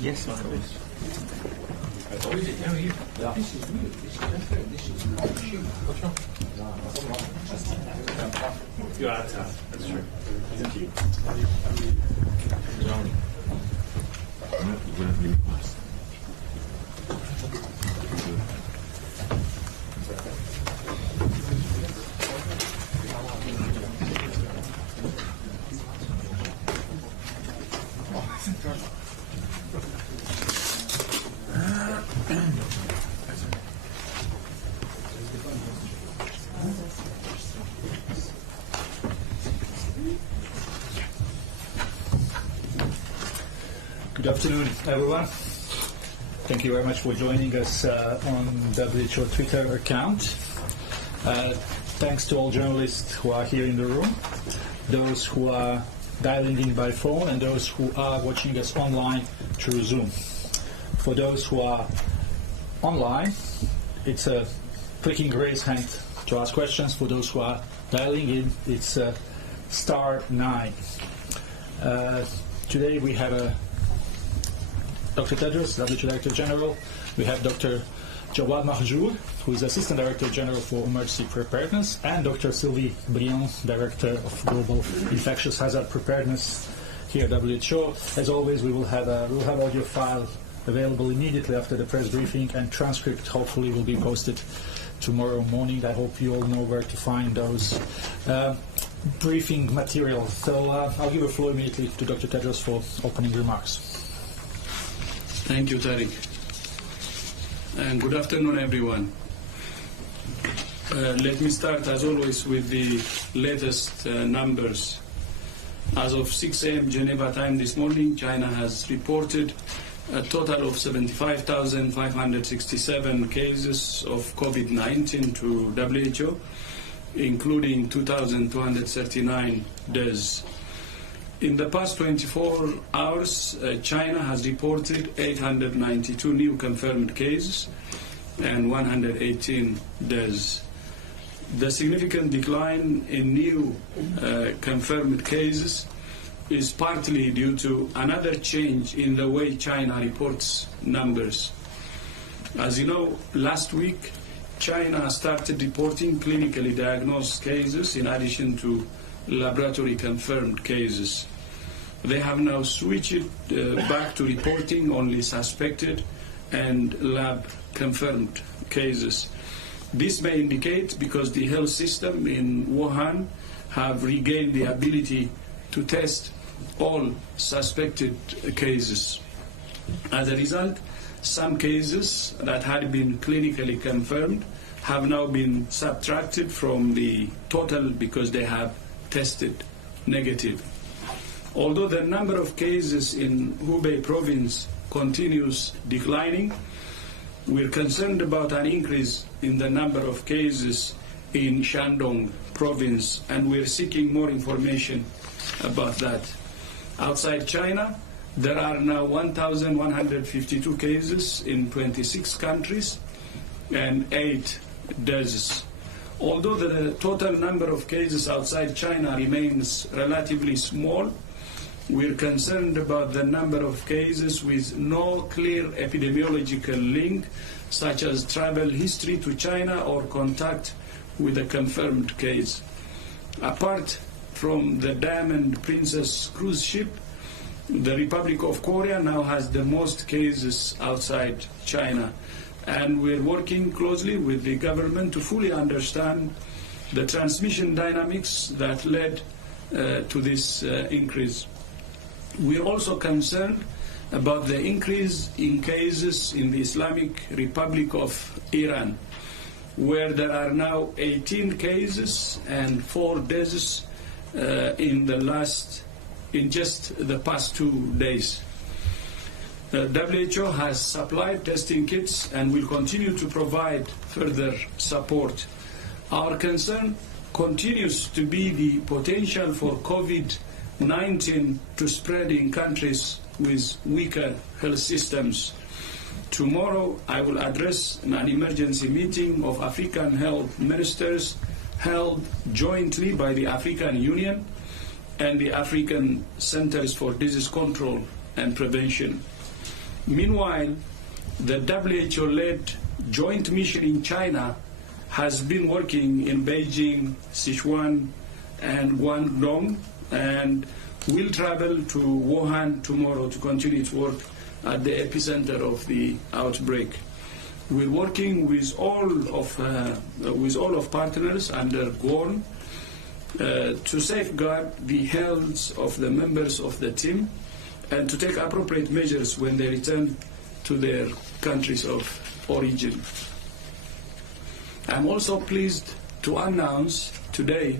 Yes, of course. You're out of time. That's true. Thank you. Good afternoon, everyone. Thank you very much for joining us on WHO Twitter account. Thanks to all journalists who are here in the room, those who are dialing in by phone, and those who are watching us online through Zoom. For those who are online, it's a clicking raise hand to ask questions. For those who are dialing in, it's *9. Today we have Dr. Tedros, WHO Director General. We have Dr. Jawad Mahjour, who is Assistant Director General for Emergency Preparedness, and Dr. Sylvie Briand, Director of Global Infectious Hazard Preparedness here at WHO. As always, we'll have audio file available immediately after the press briefing, and transcript hopefully will be posted tomorrow morning. I hope you all know where to find those briefing materials. So I'll give the floor immediately to Dr. Tedros for opening remarks. Thank you, Tariq. And good afternoon, everyone. Let me start, as always, with the latest numbers. As of 6 a.m. Geneva time this morning, China has reported a total of 75,567 cases of COVID-19 to WHO, including 2,239 deaths. In the past 24 hours, China has reported 892 new confirmed cases and 118 deaths. The significant decline in new confirmed cases is partly due to another change in the way China reports numbers. As you know, last week, China started reporting clinically diagnosed cases in addition to laboratory confirmed cases. They have now switched back to reporting only suspected and lab confirmed cases. This may indicate because the health system in Wuhan have regained the ability to test all suspected cases. As a result, some cases that had been clinically confirmed have now been subtracted from the total because they have tested negative. Although the number of cases in Hubei province continues declining, we're concerned about an increase in the number of cases in Shandong province, and we're seeking more information about that. Outside China, there are now 1,152 cases in 26 countries and 8 deaths. Although the total number of cases outside China remains relatively small, we're concerned about the number of cases with no clear epidemiological link, such as travel history to China or contact with a confirmed case. Apart from the Diamond Princess cruise ship, the Republic of Korea now has the most cases outside China. And we're working closely with the government to fully understand the transmission dynamics that led to this increase. We're also concerned about the increase in cases in the Islamic Republic of Iran, where there are now 18 cases and 4 deaths in just the past 2 days. WHO has supplied testing kits and will continue to provide further support. Our concern continues to be the potential for COVID-19 to spread in countries with weaker health systems. Tomorrow, I will address an emergency meeting of African health ministers held jointly by the African Union and the African Centers for Disease Control and Prevention. Meanwhile, the WHO-led joint mission in China has been working in Beijing, Sichuan, and Guangdong, and will travel to Wuhan tomorrow to continue its work at the epicenter of the outbreak. We're working with all of partners under GORN to safeguard the health of the members of the team and to take appropriate measures when they return to their countries of origin. I'm also pleased to announce today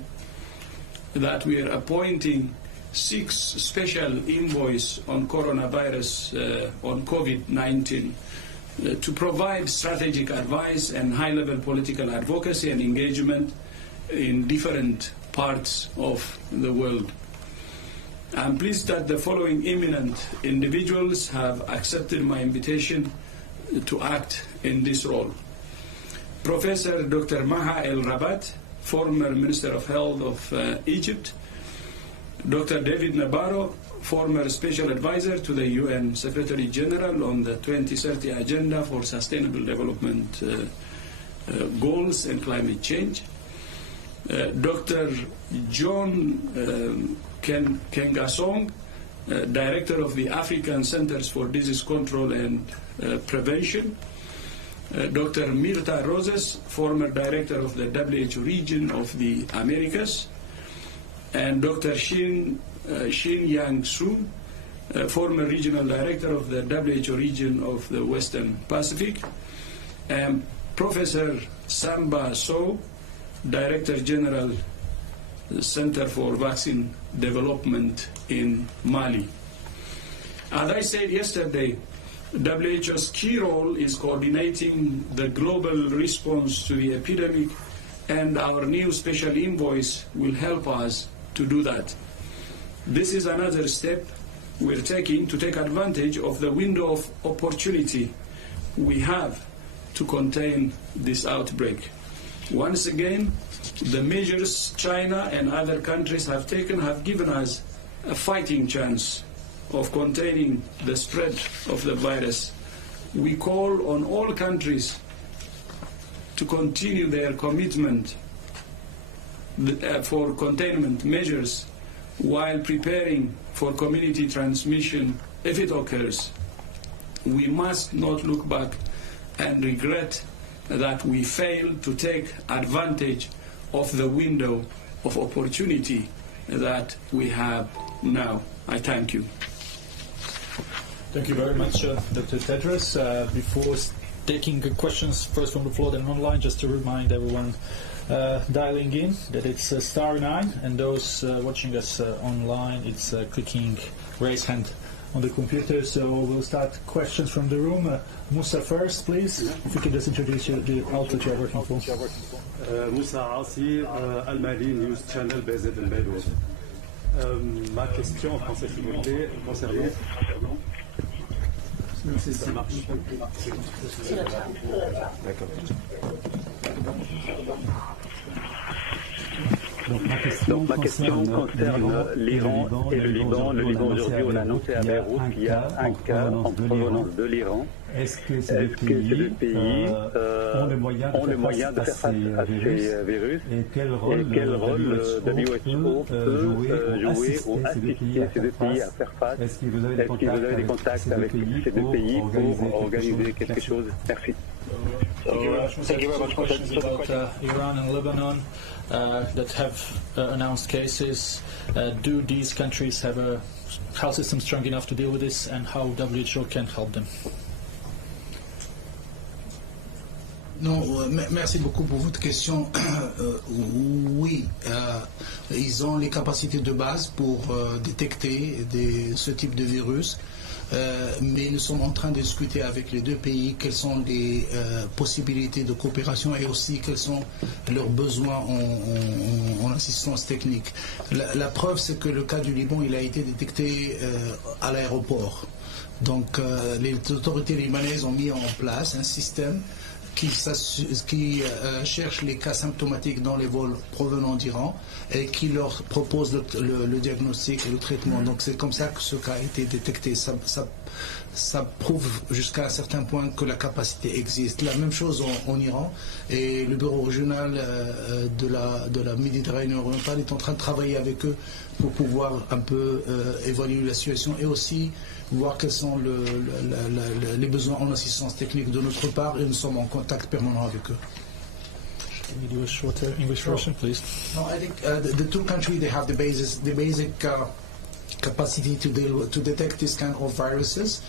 that we are appointing 6 special envoys on coronavirus, on COVID-19, to provide strategic advice and high-level political advocacy and engagement in different parts of the world. I'm pleased that the following eminent individuals have accepted my invitation to act in this role. Professor Dr. Maha El Rabat, former Minister of Health of Egypt. Dr. David Nabarro, former Special Advisor to the UN Secretary General on the 2030 Agenda for Sustainable Development Goals and Climate Change. Dr. John Kengasong, Director of the African Centers for Disease Control and Prevention. Dr. Mirta Roses, former Director of the WHO Region of the Americas. And Dr. Xin Yang Su, former Regional Director of the WHO Region of the Western Pacific. And Professor Samba Sow, Director General, Center for Vaccine Development in Mali. As I said yesterday, WHO's key role is coordinating the global response to the epidemic, and our new special envoys will help us to do that. This is another step we're taking to take advantage of the window of opportunity we have to contain this outbreak. Once again, the measures China and other countries have taken have given us a fighting chance of containing the spread of the virus. We call on all countries to continue their commitment for containment measures while preparing for community transmission if it occurs. We must not look back and regret that we failed to take advantage of the window of opportunity that we have now. I thank you. Thank you very much, Dr. Tedros. Before taking questions first from the floor then online, just to remind everyone dialing in that it's *9, and those watching us online, it's clicking raise hand on the computer. So we'll start questions from the room. Musa first, please. If you could just introduce the outlet you're working for. Musa Asi, Al Mali News Channel based in Beirut. Ma question en français, s'il vous plaît, concernant. Ça marche. D'accord. Donc ma question concerne l'Iran et le Liban. Le Liban aujourd'hui, on a annoncé à Beyrouth qu'il y a un cas en provenance de l'Iran. Est-ce que ces deux pays ont les moyens de faire face à ces virus et quel rôle WHO peut jouer ou assister ces deux pays à faire face? Est-ce que vous avez des contacts avec ces deux pays pour organiser quelque chose? Merci. Thank you very much. Questions about Iran and Lebanon that have announced cases. Do these countries have a health system strong enough to deal with this, and how WHO can help them? Non, merci beaucoup pour votre question. Oui, ils ont les capacités de base pour détecter ce type de virus, mais nous sommes en train de discuter avec les deux pays quelles sont les possibilités de coopération et aussi quels sont leurs besoins en assistance technique. La preuve, c'est que le cas du Liban, il a été détecté à l'aéroport. Donc les autorités libanaises ont mis en place un système qui cherche les cas symptomatiques dans les vols provenant d'Iran et qui leur propose le diagnostic et le traitement. Donc c'est comme ça que ce cas a été détecté. Ça prouve jusqu'à un certain point que la capacité existe. La même chose en Iran, et le bureau régional de la Méditerranée orientale est en train de travailler avec eux pour pouvoir un peu évaluer la situation et aussi voir quels sont les besoins en assistance technique de notre part, et nous sommes en contact permanent avec eux. Can you do a shorter English version, please? No, I think the two countries, they have the basic capacity to detect this kind of viruses.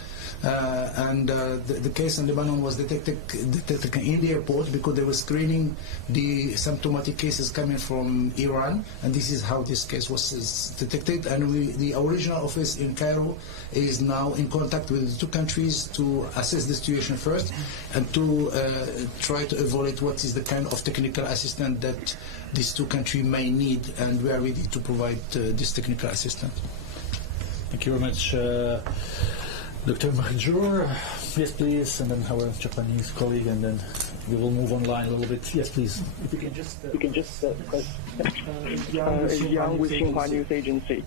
And the case in Lebanon was detected in the airport because they were screening the symptomatic cases coming from Iran, and this is how this case was detected. And the original office in Cairo is now in contact with the two countries to assess the situation first and to try to evaluate what is the kind of technical assistance that these two countries may need, and we are ready to provide this technical assistance. Thank you very much. Dr. Mahjour, yes please, and then our Japanese colleague, and then we will move online a little bit. Yes please. If you can just Yang with Xinhua News Agency.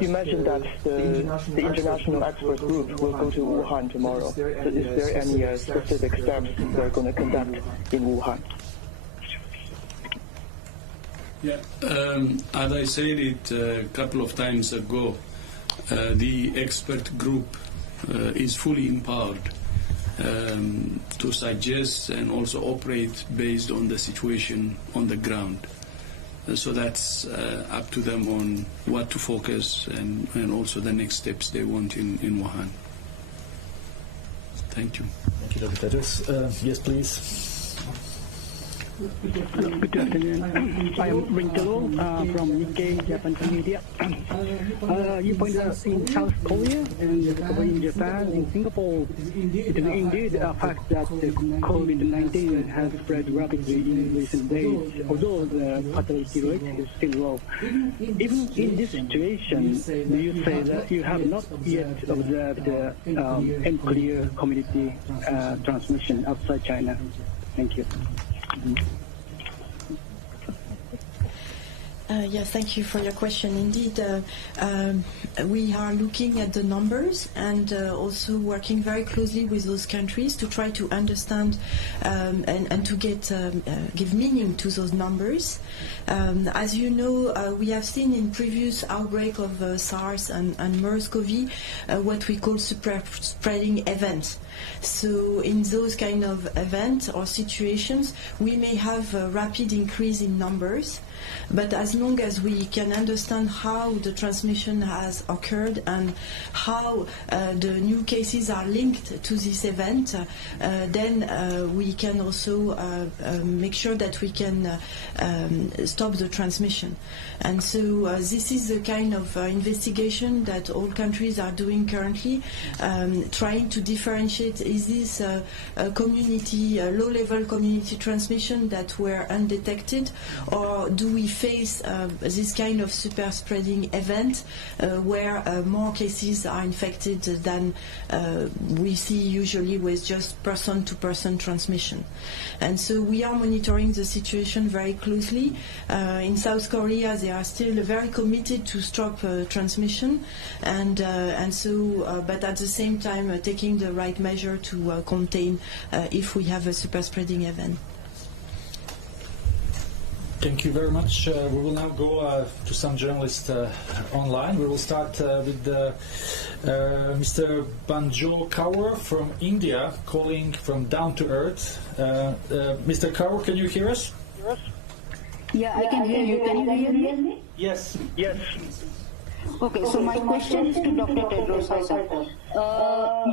You mentioned that the international expert group will go to Wuhan tomorrow. So is there any specific steps they're going to conduct in Wuhan? Yeah, as I said it a couple of times ago, the expert group is fully empowered to suggest and also operate based on the situation on the ground. So that's up to them on what to focus and also the next steps they want in Wuhan. Thank you. Thank you, Dr. Tedros. Yes, please. Good afternoon. I am Rinkalo from Nikkei Japanese media. You pointed out in South Korea and in Japan, in Singapore, it is indeed a fact that the COVID-19 has spread rapidly in recent days, although the fatality rate is still low. Even in this situation, do you say that you have not yet observed any clear community transmission outside China? Thank you. Yes, thank you for your question. Indeed, we are looking at the numbers and also working very closely with those countries to try to understand and to give meaning to those numbers. As you know, we have seen in previous outbreak of SARS and MERS-CoV what we call super spreading events. So in those kind of events or situations, we may have a rapid increase in numbers, but as long as we can understand how the transmission has occurred and how the new cases are linked to this event, then we can also make sure that we can stop the transmission. And so this is the kind of investigation that all countries are doing currently, trying to differentiate, is this a community, low-level community transmission that were undetected, or do we face this kind of super spreading event where more cases are infected than we see usually with just person-to-person transmission. And so we are monitoring the situation very closely. In South Korea, they are still very committed to stop transmission, and so, but at the same time taking the right measure to contain if we have a super spreading event. Thank you very much. We will now go to some journalists online. We will start with Mr. Banjo Kaur from India, calling from Down to Earth. Mr. Kaur, can you hear us? Yeah, I can hear you. Can you hear me? Yes. Yes. Okay, so my question is to Dr. Tedros.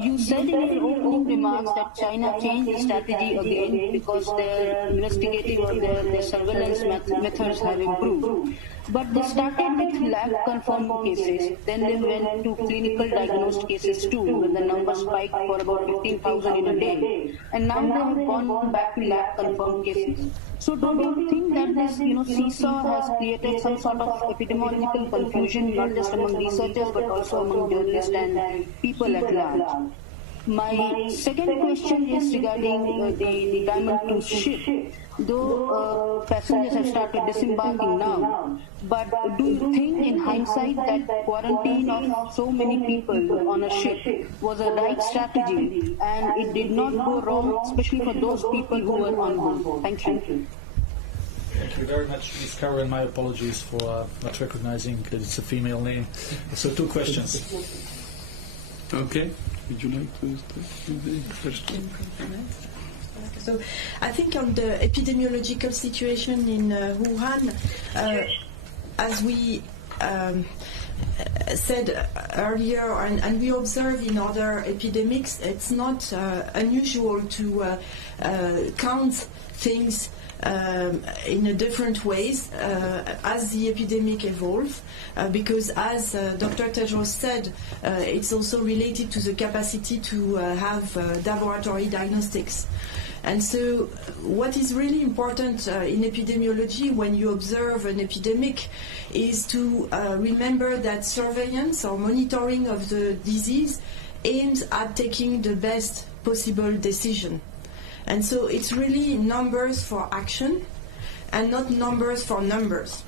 You said in your opening remarks that China changed its strategy again because their investigative or their surveillance methods have improved. But they started with lab-confirmed cases, then they went to clinical diagnosed cases too, when the numbers spiked for about 15,000 in a day. And now they have gone back to lab-confirmed cases. So don't you think that this, seesaw has created some sort of epidemiological confusion, not just among researchers, but also among journalists and people at large? My second question is regarding the Diamond 2 ship. Though passengers have started disembarking now, but do you think in hindsight that quarantine of so many people on a ship was a right strategy and it did not go wrong, especially for those people who were on board? Thank you. Thank you very much, Ms. Kaur, and my apologies for not recognizing that it's a female name. So 2 questions. Okay. Would you like to start with the first one? So I think on the epidemiological situation in Wuhan, as we said earlier, and we observe in other epidemics, it's not unusual to count things in a different ways as the epidemic evolves, because as Dr. Tedros said, it's also related to the capacity to have laboratory diagnostics. And so what is really important in epidemiology when you observe an epidemic is to remember that surveillance or monitoring of the disease aims at taking the best possible decision. And so it's really numbers for action and not numbers for numbers.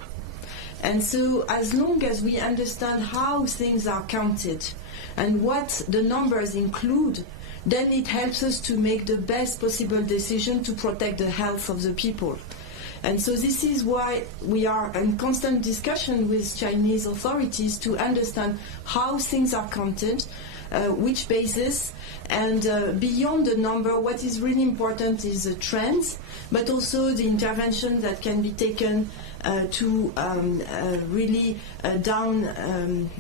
And so as long as we understand how things are counted and what the numbers include, then it helps us to make the best possible decision to protect the health of the people. And so this is why we are in constant discussion with Chinese authorities to understand how things are counted, which basis, and beyond the number, what is really important is the trends, but also the intervention that can be taken to really down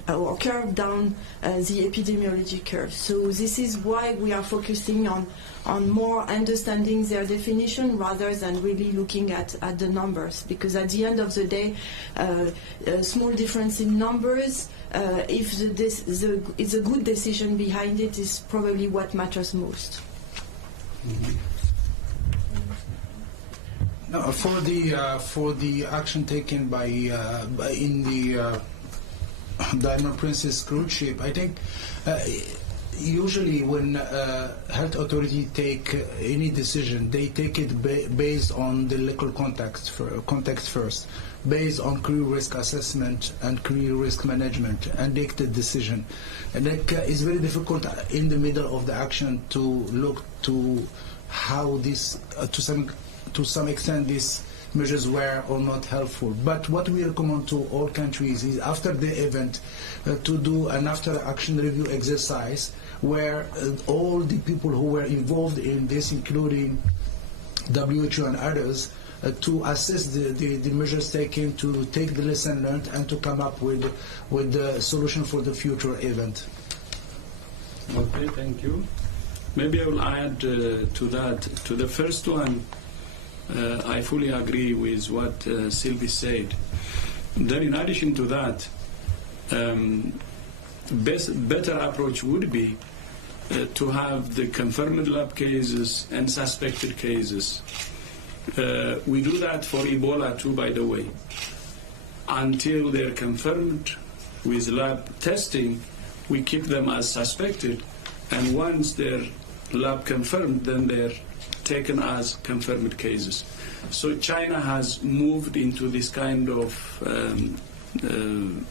or curve down the epidemiology curve. So this is why we are focusing on more understanding their definition rather than really looking at the numbers, because at the end of the day, a small difference in numbers, if it's a good decision behind it, is probably what matters most. Mm-hmm. No, for the action taken by in the Diamond Princess cruise ship, I think usually when health authority take any decision, they take it based on the local context first, based on crew risk assessment and crew risk management, and take the decision. And it's very difficult in the middle of the action to look to how this to some extent these measures were or not helpful. But what we recommend to all countries is after the event to do an after action review exercise where all the people who were involved in this, including WHO and others, to assess the measures taken, to take the lesson learned, and to come up with the solution for the future event. Okay, thank you. Maybe I will add to that. To the first one, I fully agree with what Sylvie said. Then in addition to that, better approach would be to have the confirmed lab cases and suspected cases. We do that for Ebola too, by the way. Until they're confirmed with lab testing, we keep them as suspected, and once they're lab confirmed, then they're taken as confirmed cases. So China has moved into this kind of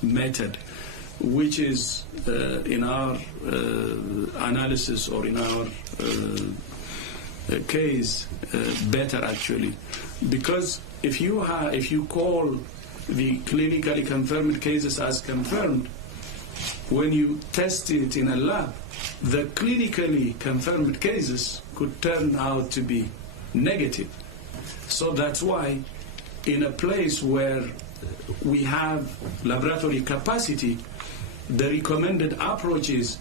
method, which is in our analysis or in our case better actually, because if you call the clinically confirmed cases as confirmed, when you test it in a lab, the clinically confirmed cases could turn out to be negative. So that's why in a place where we have laboratory capacity, the recommended approach is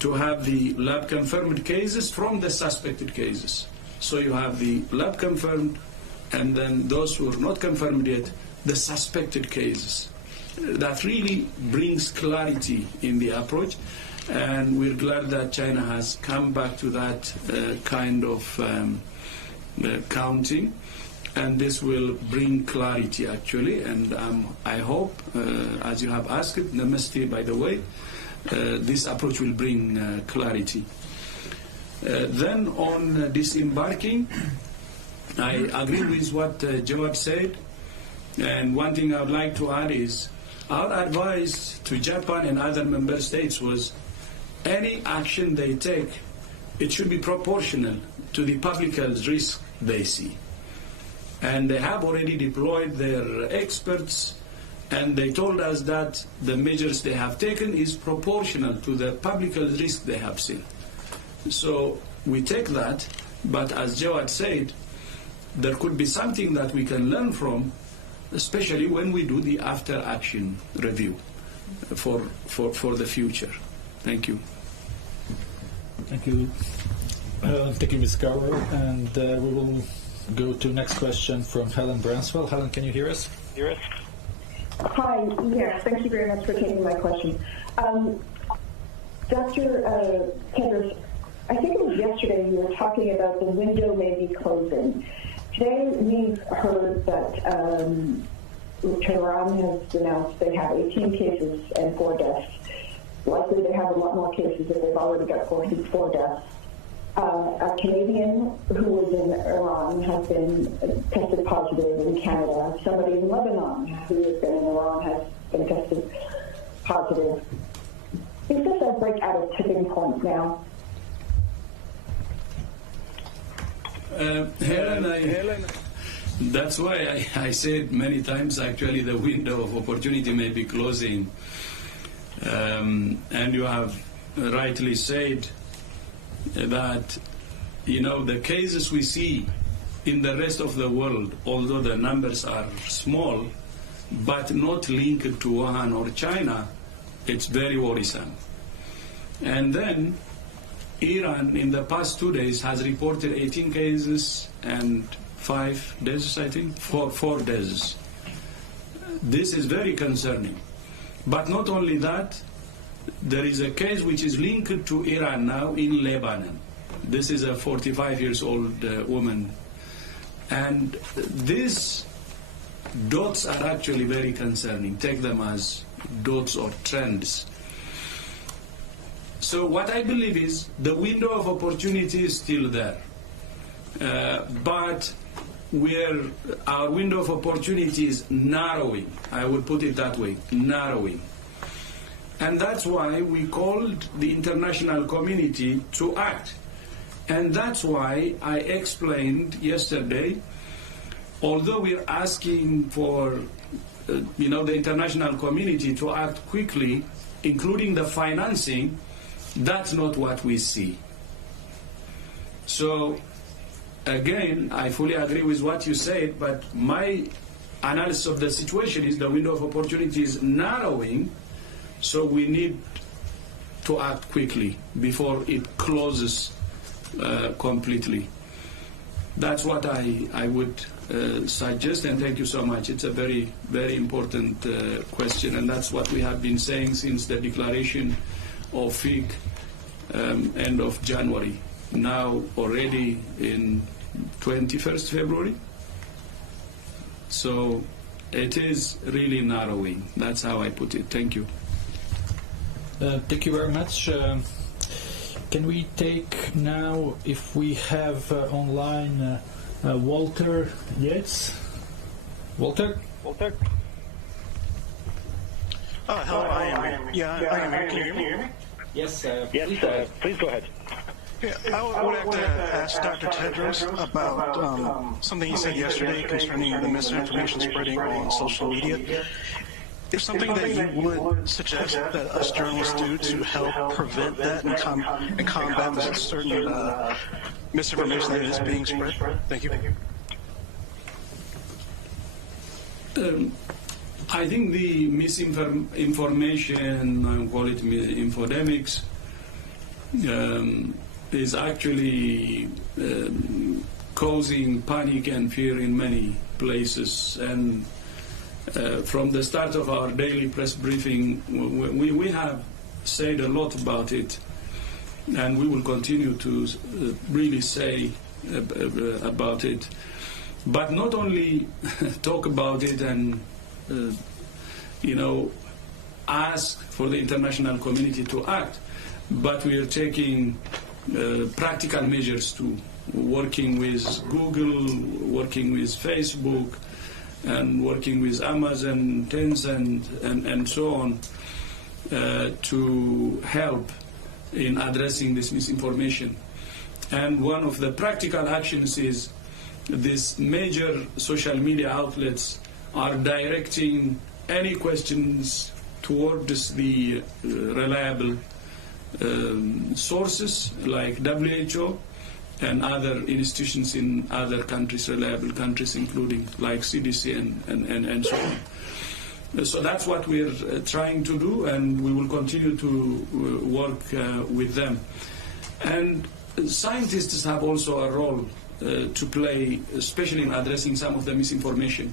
to have the lab confirmed cases from the suspected cases. So you have the lab confirmed, and then those who are not confirmed yet, the suspected cases. That really brings clarity in the approach, and we're glad that China has come back to that kind of counting, and this will bring clarity actually, and I hope, as you have asked, Namaste by the way, this approach will bring clarity. Then on disembarking, I agree with what Jawad said, and one thing I would like to add is our advice to Japan and other member states was any action they take, it should be proportional to the public health risk they see. And they have already deployed their experts, and they told us that the measures they have taken is proportional to the public health risk they have seen. So we take that, but as Jawad said, there could be something that we can learn from, especially when we do the after-action review for the future. Thank you. Thank you. Thank you, Ms. Cowell. And we will go to next question from Helen Branswell. Helen, can you hear us? Hi, yes, thank you very much for taking my question. Dr. Tedros, I think it was yesterday you were talking about the window may be closing. Today we've heard that Tehran has announced they have 18 cases and 4 deaths. Likely they have a lot more cases if they've already got 4 deaths. A Canadian who was in Iran has been tested positive in Canada. Somebody in Lebanon who has been in Iran has been tested positive. Is this outbreak at a tipping point now? Helen, that's why I said many times actually the window of opportunity may be closing. And you have rightly said that, the cases we see in the rest of the world, although the numbers are small, but not linked to Wuhan or China, it's very worrisome. And then Iran in the past 2 days has reported 18 cases and 5 deaths, I think, 4 deaths. This is very concerning. But not only that, there is a case which is linked to Iran now in Lebanon. This is a 45-year-old woman. And these dots are actually very concerning. Take them as dots or trends. So what I believe is the window of opportunity is still there. But our window of opportunity is narrowing. I would put it that way, narrowing. And that's why we called the international community to act. And that's why I explained yesterday, although we're asking for the international community to act quickly, including the financing, that's not what we see. So again, I fully agree with what you said, but my analysis of the situation is the window of opportunity is narrowing, so we need to act quickly before it closes completely. That's what I would suggest, and thank you so much. It's a very, very important question, and that's what we have been saying since the declaration of FIG end of January. Now already in 21st February. So it is really narrowing. That's how I put it. Thank you. Thank you very much. Can we take now, if we have online, Walter Yates? Walter? Walter? Hello, I am. Can you hear me? Yes, please go ahead. Yeah, I would have to ask Dr. Tedros about something he said yesterday concerning the misinformation spreading on social media. Is something that you would suggest that us journalists do to help prevent that and combat the certain misinformation that is being spread? Thank you. I think the misinformation, call it infodemics, is actually causing panic and fear in many places. And from the start of our daily press briefing, we have said a lot about it, and we will continue to really say about it. But not only talk about it and ask for the international community to act, but we are taking practical measures too, working with Google, working with Facebook, and working with Amazon, Tencent, and so on, to help in addressing this misinformation. And one of the practical actions is these major social media outlets are directing any questions towards the reliable sources like WHO and other institutions in other countries, reliable countries, including like CDC and so on. So that's what we're trying to do, and we will continue to work with them. And scientists have also a role to play, especially in addressing some of the misinformation.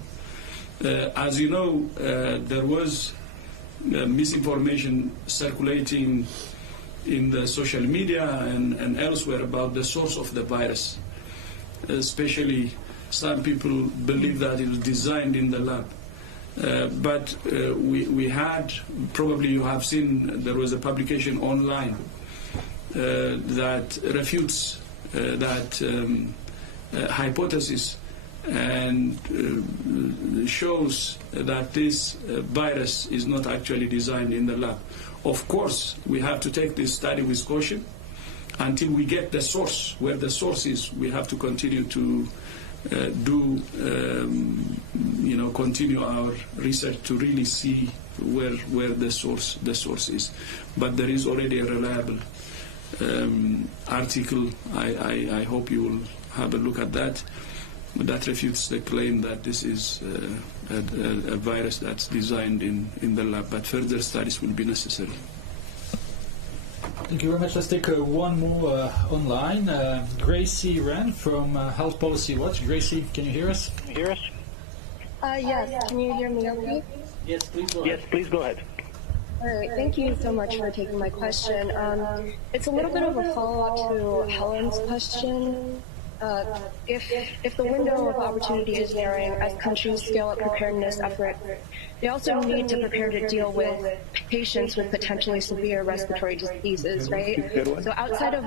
As you know, there was misinformation circulating in the social media and elsewhere about the source of the virus. Especially some people believe that it was designed in the lab. But we had, probably you have seen, there was a publication online that refutes that hypothesis and shows that this virus is not actually designed in the lab. Of course, we have to take this study with caution until we get the source. Where the source is, we have to continue to continue our research to really see where the source is. But there is already a reliable article. I hope you will have a look at that. That refutes the claim that this is a virus that's designed in the lab, but further studies will be necessary. Thank you very much. Let's take one more online. Gracie Wren from Health Policy Watch. Gracie, can you hear us? Can you hear us? Yes. Can you hear me okay? Yes, please go ahead. Yes, please go ahead. All right. Thank you so much for taking my question. It's a little bit of a follow-up to Helen's question. If the window of opportunity is narrowing as countries scale up preparedness efforts, they also need to prepare to deal with patients with potentially severe respiratory diseases, right? So outside of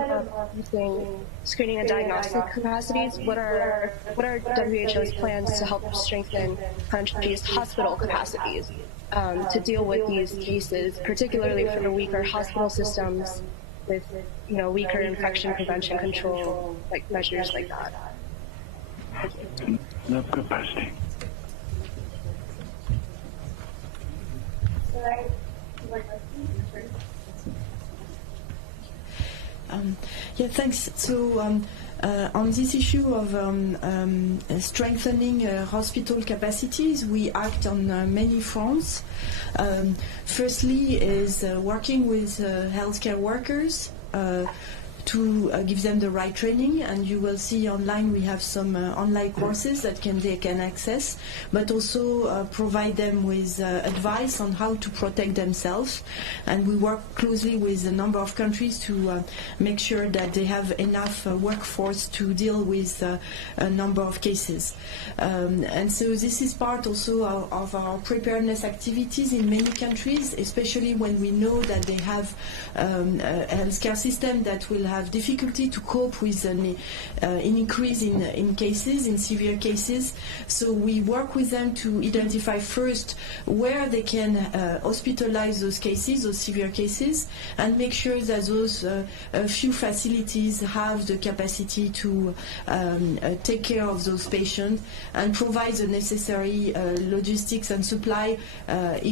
using screening and diagnostic capacities, what are WHO's plans to help strengthen countries' hospital capacities to deal with these cases, particularly for the weaker hospital systems with weaker infection prevention control, like measures like that? Not capacity. Yeah, thanks. So on this issue of strengthening hospital capacities, we act on many fronts. Firstly is working with healthcare workers to give them the right training, and you will see online we have some online courses that they can access, but also provide them with advice on how to protect themselves. And we work closely with a number of countries to make sure that they have enough workforce to deal with a number of cases. And so this is part also of our preparedness activities in many countries, especially when we know that they have a healthcare system that will have difficulty to cope with an increase in cases, in severe cases. So we work with them to identify first where they can hospitalize those cases, those severe cases, and make sure that those few facilities have the capacity to take care of those patients and provide the necessary logistics and supply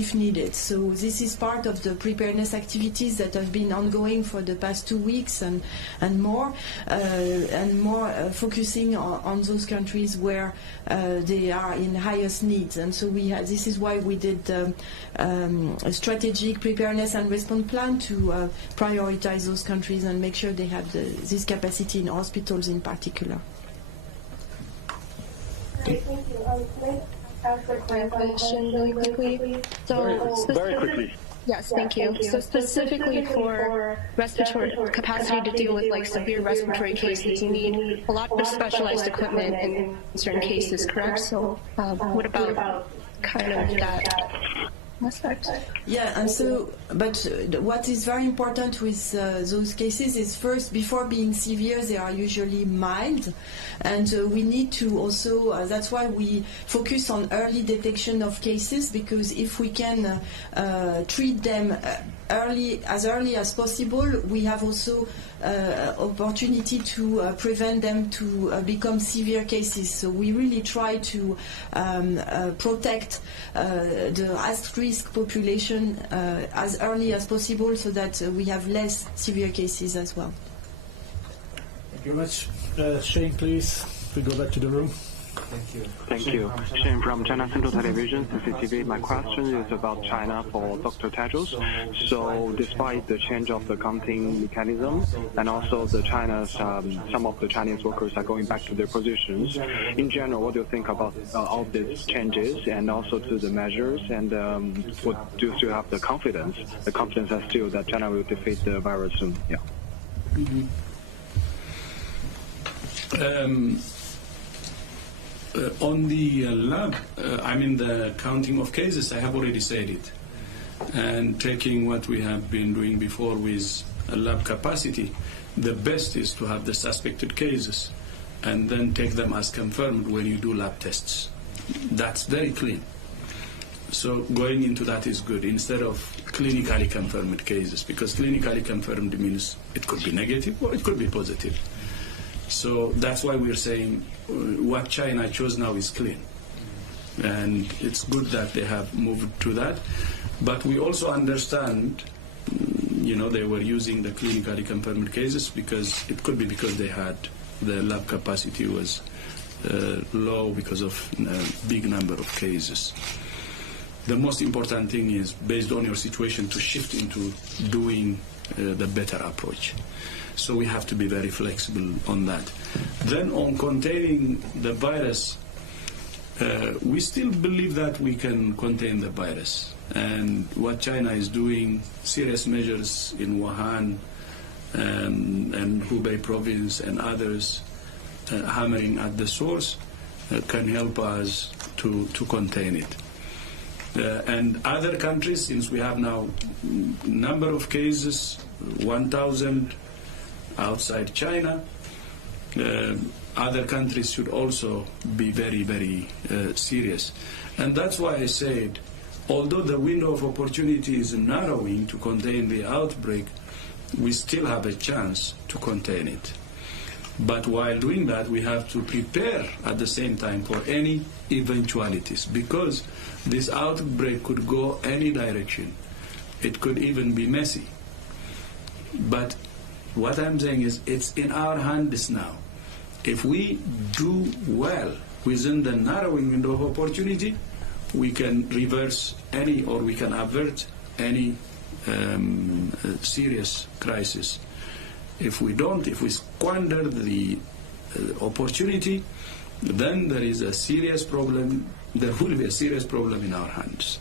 if needed. So this is part of the preparedness activities that have been ongoing for the past 2 weeks and more focusing on those countries where they are in highest needs. And so this is why we did a strategic preparedness and response plan to prioritize those countries and make sure they have this capacity in hospitals in particular. Thank you. Can I ask a question really quickly? So very quickly. Yes, thank you. So specifically for respiratory capacity to deal with like severe respiratory cases, you need a lot of specialized equipment in certain cases, correct? So what about kind of that aspect? Yeah, and so, but what is very important with those cases is first, before being severe, they are usually mild, and we need to also, that's why we focus on early detection of cases, because if we can treat them as early as possible, we have also opportunity to prevent them to become severe cases. So we really try to protect the at-risk population as early as possible so that we have less severe cases as well. Thank you very much. Shane, please, we go back to the room. Thank you. Thank you. Shane from China Central Television, CCTV. My question is about China for Dr. Tedros. So despite the change of the counting mechanism and also the some of the Chinese workers are going back to their positions, in general, what do you think about all these changes and also to the measures, and what do you still have the confidence that still that China will defeat the virus soon? Yeah. On the lab, the counting of cases, I have already said it. And taking what we have been doing before with lab capacity, the best is to have the suspected cases and then take them as confirmed when you do lab tests. That's very clean. So going into that is good instead of clinically confirmed cases, because clinically confirmed means it could be negative or it could be positive. So that's why we're saying what China chose now is clean. And it's good that they have moved to that. But we also understand, they were using the clinically confirmed cases because it could be because they had the lab capacity was low because of a big number of cases. The most important thing is, based on your situation, to shift into doing the better approach. So we have to be very flexible on that. Then on containing the virus, we still believe that we can contain the virus. And what China is doing, serious measures in Wuhan and Hubei province and others, hammering at the source, can help us to contain it. And other countries, since we have now number of cases, 1,000 outside China, other countries should also be very, very serious. And that's why I said, although the window of opportunity is narrowing to contain the outbreak, we still have a chance to contain it. But while doing that, we have to prepare at the same time for any eventualities, because this outbreak could go any direction. It could even be messy. But what I'm saying is, it's in our hands now. If we do well within the narrowing window of opportunity, we can reverse any, or we can avert any serious crisis. If we don't, if we squander the opportunity, then there is a serious problem. There will be a serious problem in our hands.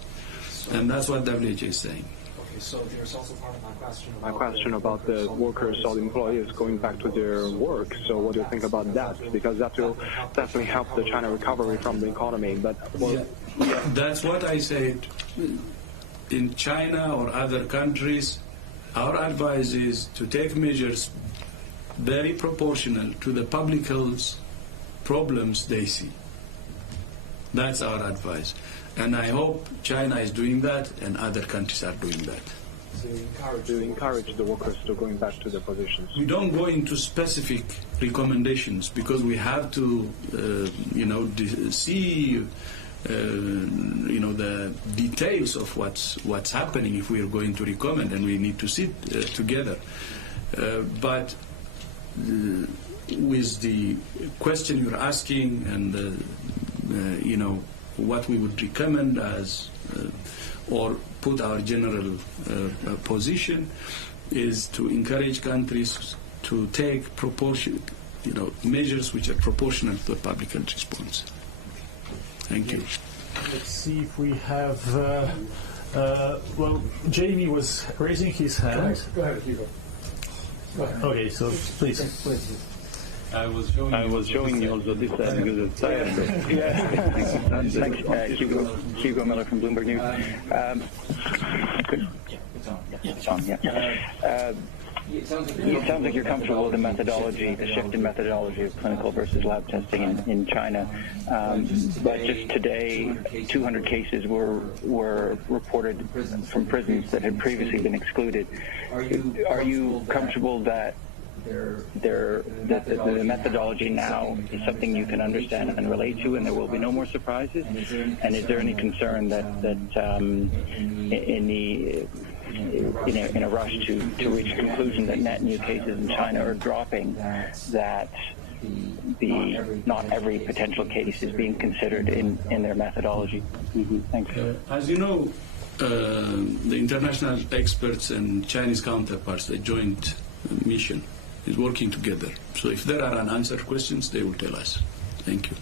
And that's what WHO is saying. Okay, so there's also part of my question about the workers or the employees going back to their work. So what do you think about that? Because that will definitely help the China recovery from the economy. But that's what I said. In China or other countries, our advice is to take measures very proportional to the public health problems they see. That's our advice. And I hope China is doing that and other countries are doing that. To encourage the workers to going back to their positions. We don't go into specific recommendations because we have to, see, the details of what's happening if we are going to recommend, and we need to sit together. But with the question you're asking and what we would recommend as or put our general position is to encourage countries to take measures which are proportional to the public health response. Thank you. Let's see if we have. Jamie was raising his hand. Go ahead, Hugo. Okay, so please. I was showing you also this side because it's tired. Thanks, Hugo Miller from Bloomberg News. It's on, yeah. It sounds like you're comfortable with the methodology, the shift in methodology of clinical versus lab testing in China. But just today, 200 cases were reported from prisons that had previously been excluded. Are you comfortable that the methodology now is something you can understand and relate to, and there will be no more surprises? And is there any concern that in a rush to reach a conclusion that net new cases in China are dropping, that not every potential case is being considered in their methodology? Thanks. As you know, the international experts and Chinese counterparts, the joint mission, is working together. So if there are unanswered questions, they will tell us. Thank you.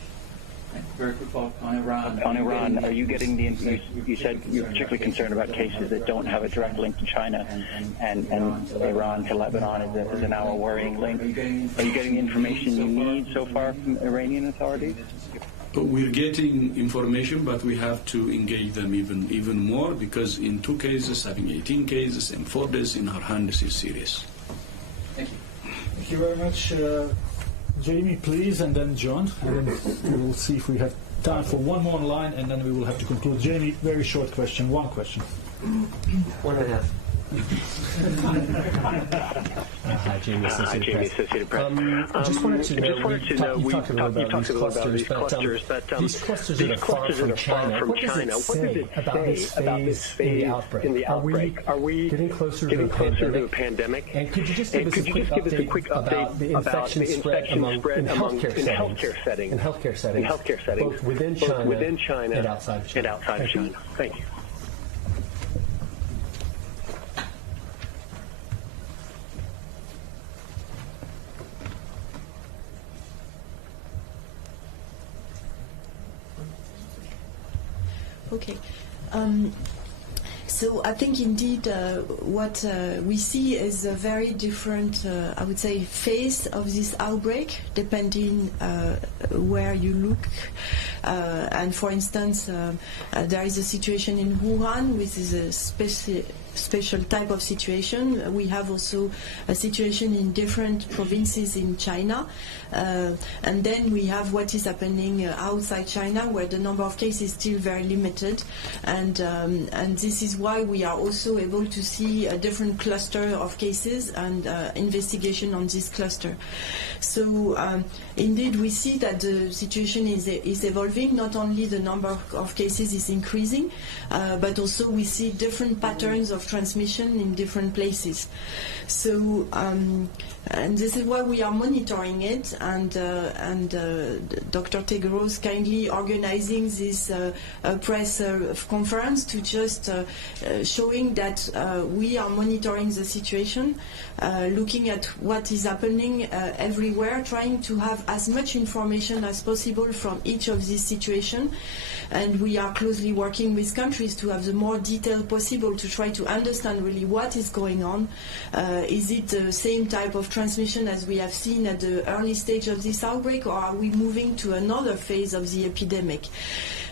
Very quick follow-up on Iran. On Iran, are you getting you said you're particularly concerned about cases that don't have a direct link to China, and Iran to Lebanon is a now a worrying link. Are you getting the information you need so far from Iranian authorities? We're getting information, but we have to engage them even more, because in 2 cases, having 18 cases and 4 days in our hands is serious. Thank you. Thank you very much. Jamie, please, and then John. And then we will see if we have time for one more line, and then we will have to conclude. Jamie, very short question, one question. 1.5. Hi, Jamie, Associated Press. I just wanted to know, you talked a little about these clusters, but these clusters that are far from China, what does it say about this phase in the outbreak? Are we getting closer to a pandemic? And could you just give us a quick update about the infection spread in healthcare settings, both within China and outside of China? Thank you. Okay. So I think indeed what we see is a very different, I would say, phase of this outbreak, depending where you look. And for instance, there is a situation in Wuhan, which is a special type of situation. We have also a situation in different provinces in China. And then we have what is happening outside China, where the number of cases is still very limited. And this is why we are also able to see a different cluster of cases and investigation on this cluster. So indeed we see that the situation is evolving. Not only the number of cases is increasing, but also we see different patterns of transmission in different places. So and this is why we are monitoring it, and Dr. Tegros kindly organizing this press conference to just showing that we are monitoring the situation, looking at what is happening everywhere, trying to have as much information as possible from each of these situations, and we are closely working with countries to have the more detail possible to try to understand really what is going on. Is it the same type of transmission as we have seen at the early stage of this outbreak, or are we moving to another phase of the epidemic?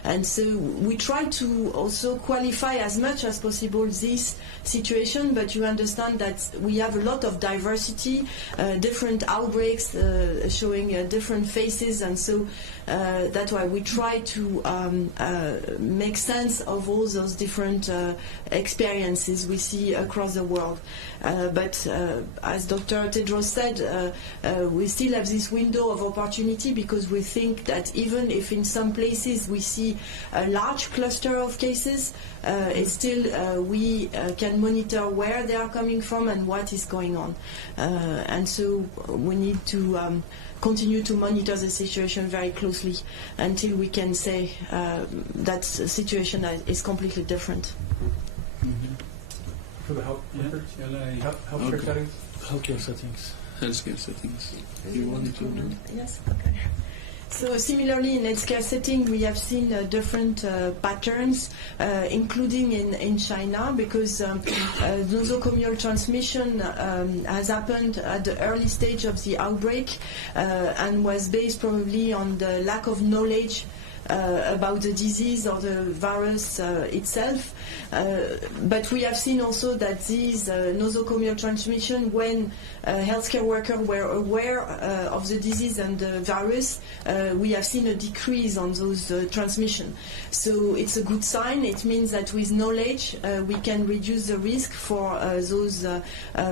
And so we try to also qualify as much as possible this situation, but you understand that we have a lot of diversity, different outbreaks showing different faces, and so that's why we try to make sense of all those different experiences we see across the world. But as Dr. Tedros said, we still have this window of opportunity, because we think that even if in some places we see a large cluster of cases, it's still we can monitor where they are coming from and what is going on. And so we need to continue to monitor the situation very closely until we can say that the situation is completely different. For the healthcare settings? Healthcare settings. Healthcare settings. You want to do? Yes, okay. So similarly, in healthcare setting, we have seen different patterns, including in China, because nosocomial transmission has happened at the early stage of the outbreak and was based probably on the lack of knowledge about the disease or the virus itself. But we have seen also that these nosocomial transmission, when healthcare workers were aware of the disease and the virus, we have seen a decrease on those transmission. So it's a good sign. It means that with knowledge we can reduce the risk for those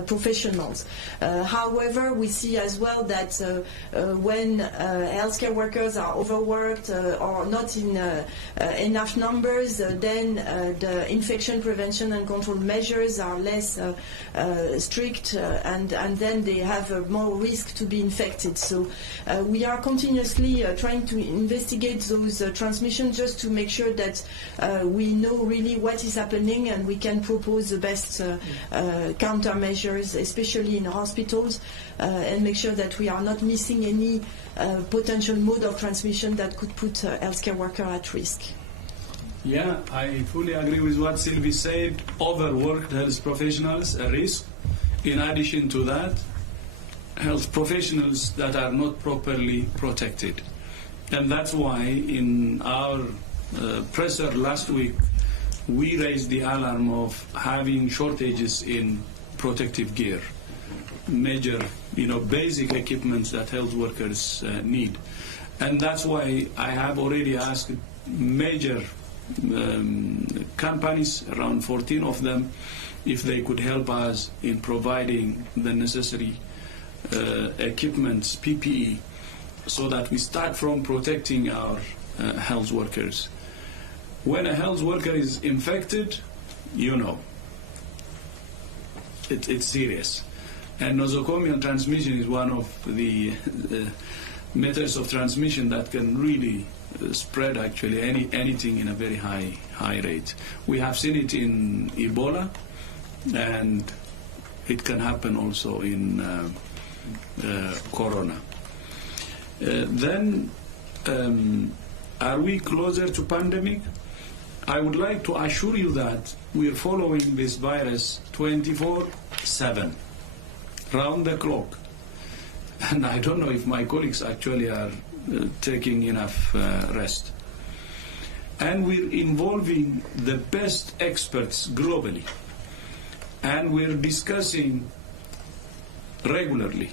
professionals. However, we see as well that when healthcare workers are overworked or not in enough numbers, then the infection prevention and control measures are less strict, and then they have more risk to be infected. So we are continuously trying to investigate those transmissions, just to make sure that we know really what is happening, and we can propose the best countermeasures, especially in hospitals, and make sure that we are not missing any potential mode of transmission that could put healthcare workers at risk. Yeah, I fully agree with what Sylvie said. Overworked health professionals a risk. In addition to that, health professionals that are not properly protected. And that's why in our presser last week, we raised the alarm of having shortages in protective gear, major, basic equipments that health workers need. And that's why I have already asked major companies, around 14 of them, if they could help us in providing the necessary equipments, PPE, so that we start from protecting our health workers. When a health worker is infected, it's serious. And nosocomial transmission is one of the methods of transmission that can really spread actually anything in a very high rate. We have seen it in Ebola, and it can happen also in Corona. Then, are we closer to pandemic? I would like to assure you that we are following this virus 24/7, round the clock. And I don't know if my colleagues actually are taking enough rest. And we're involving the best experts globally. And we're discussing regularly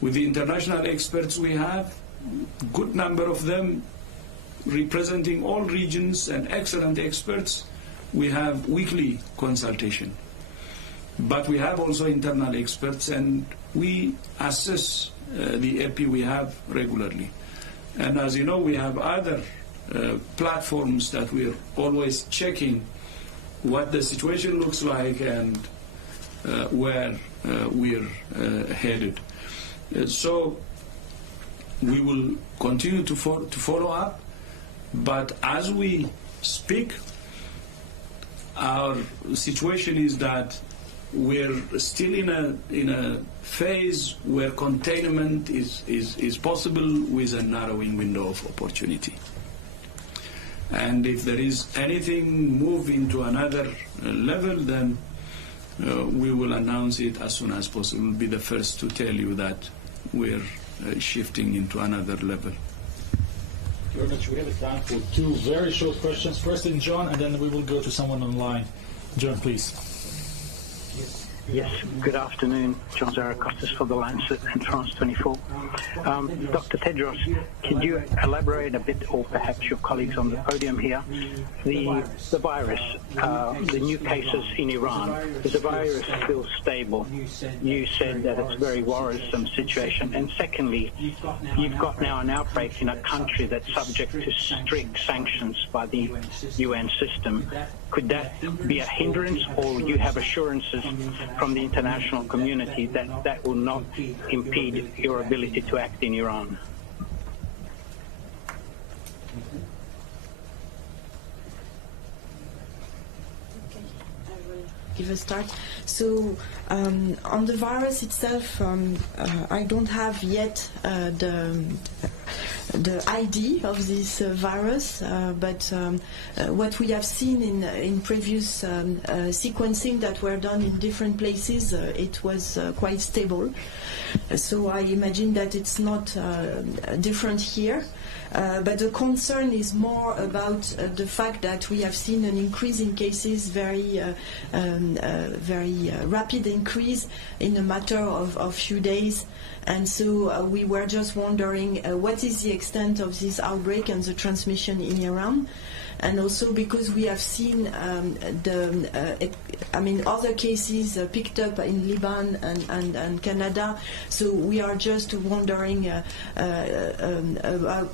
with the international experts we have, good number of them representing all regions and excellent experts. We have weekly consultation. But we have also internal experts, and we assess the EP we have regularly. And as you know, we have other platforms that we're always checking what the situation looks like and where we're headed. So we will continue to follow up, but as we speak, our situation is that we're still in a phase where containment is possible with a narrowing window of opportunity. And if there is anything moving to another level, then we will announce it as soon as possible. We'll be the first to tell you that we're shifting into another level. Very much. We have time for two very short questions. First in John, and then we will go to someone online. John, please. Yes, good afternoon. John Zarakostas for The Lancet and France 24. Dr. Tedros, could you elaborate a bit, or perhaps your colleagues on the podium here, the virus, the new cases in Iran, is the virus still stable? You said that it's a very worrisome situation. And secondly, you've got now an outbreak in a country that's subject to strict sanctions by the UN system. Could that be a hindrance, or you have assurances from the international community that that will not impede your ability to act in Iran? Give a start. So on the virus itself, I don't have yet the ID of this virus, but what we have seen in previous sequencing that were done in different places, it was quite stable. So I imagine that it's not different here. But the concern is more about the fact that we have seen an increase in cases, very rapid increase in a matter of few days. And so we were just wondering what is the extent of this outbreak and the transmission in Iran. And also because we have seen other cases picked up in Lebanon and Canada, so we are just wondering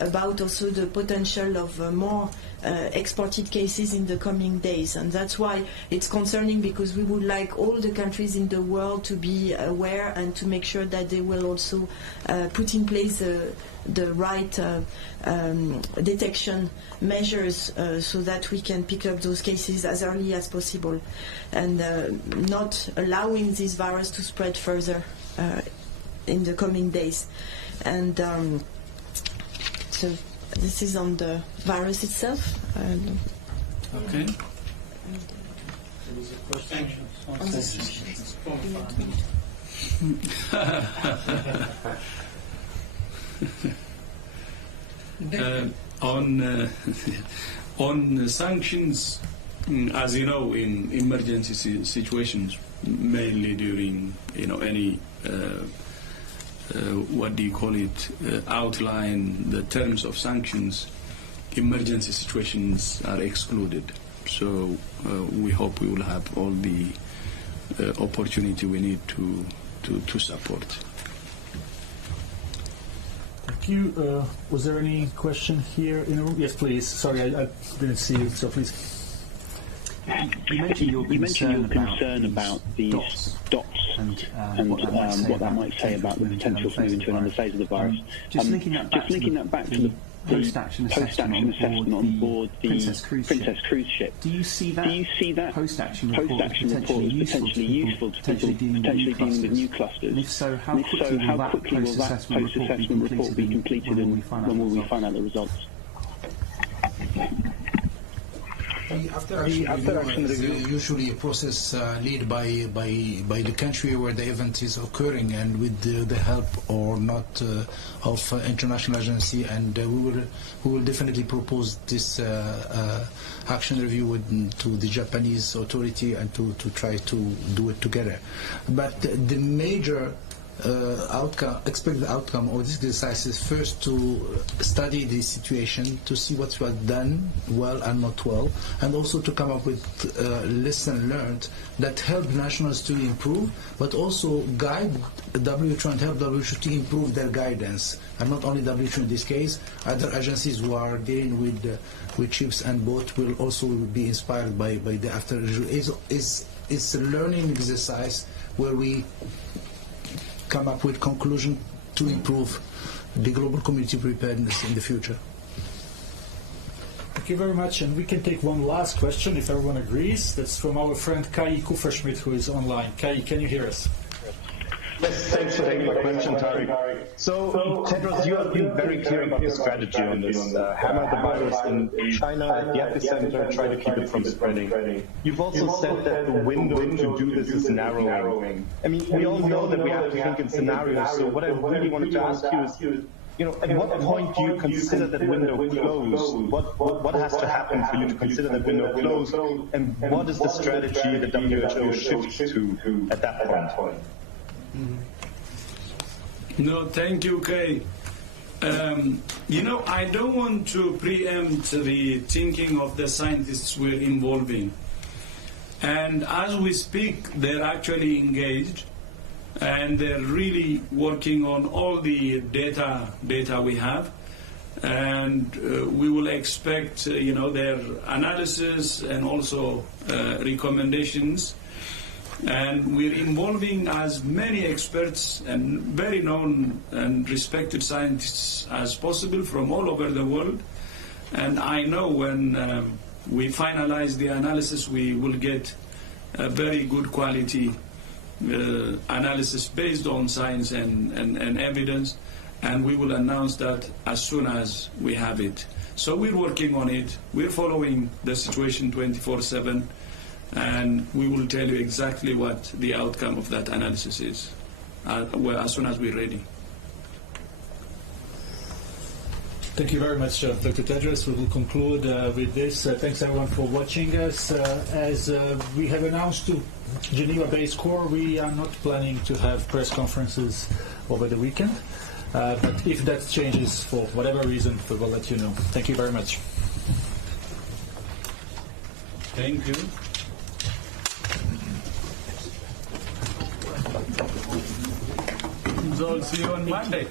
about also the potential of more exported cases in the coming days. And that's why it's concerning, because we would like all the countries in the world to be aware and to make sure that they will also put in place the right detection measures so that we can pick up those cases as early as possible, and not allowing this virus to spread further in the coming days. And so this is on the virus itself. Okay. On the sanctions. On sanctions, as you know, in emergency situations, mainly during any what do you call it, outline the terms of sanctions, emergency situations are excluded. So we hope we will have all the opportunity we need to support. Thank you. Was there any question here in the room? Yes, please. Sorry, I didn't see you, so please. You mentioned your concern about these dots and what that might say about the potential for moving to another phase of the virus. Just linking that back to the post-action assessment on board the Princess cruise ship. Do you see that post-action report as potentially useful to people potentially dealing with new clusters? And if so, how quickly will that post-assessment report be completed, and when will we find out the results? After action review is usually a process led by the country where the event is occurring, and with the help or not of international agency, and we will definitely propose this action review to the Japanese authority and to try to do it together. But the major expected outcome of this exercise is first to study the situation, to see what was done well and not well, and also to come up with lessons learned that help nationals to improve, but also guide WHO and help WHO to improve their guidance. And not only WHO in this case, other agencies who are dealing with ships and boats will also be inspired by the after review. It's a learning exercise where we come up with conclusion to improve the global community preparedness in the future. Thank you very much, and we can take one last question if everyone agrees. That's from our friend Kai Kupferschmidt, who is online. Kai, can you hear us? Yes, thanks for taking my question, Tariq. So, Tedros, you have been very clear about the strategy on this. Hammer the virus in China at the epicenter, try to keep it from spreading. You've also said that the window to do this is narrowing. I mean, we all know that we have to think in scenarios, so what I really wanted to ask you is, at what point do you consider that window closed? What has to happen for you to consider that window closed? And what is the strategy the WHO shifts to at that point? No, thank you, Kay. I don't want to preempt the thinking of the scientists we're involving. And as we speak, they're actually engaged, and they're really working on all the data we have. And we will expect, their analysis and also recommendations. And we're involving as many experts and very known and respected scientists as possible from all over the world. And I know when we finalize the analysis, we will get a very good quality analysis based on science and evidence. And we will announce that as soon as we have it. So we're working on it. We're following the situation 24/7. And we will tell you exactly what the outcome of that analysis is as soon as we're ready. Thank you very much, Dr. Tedros. We will conclude with this. Thanks everyone for watching us. As we have announced to Geneva-based core, we are not planning to have press conferences over the weekend. But if that changes for whatever reason, we will let you know. Thank you very much. Thank you. So I'll see you on Monday.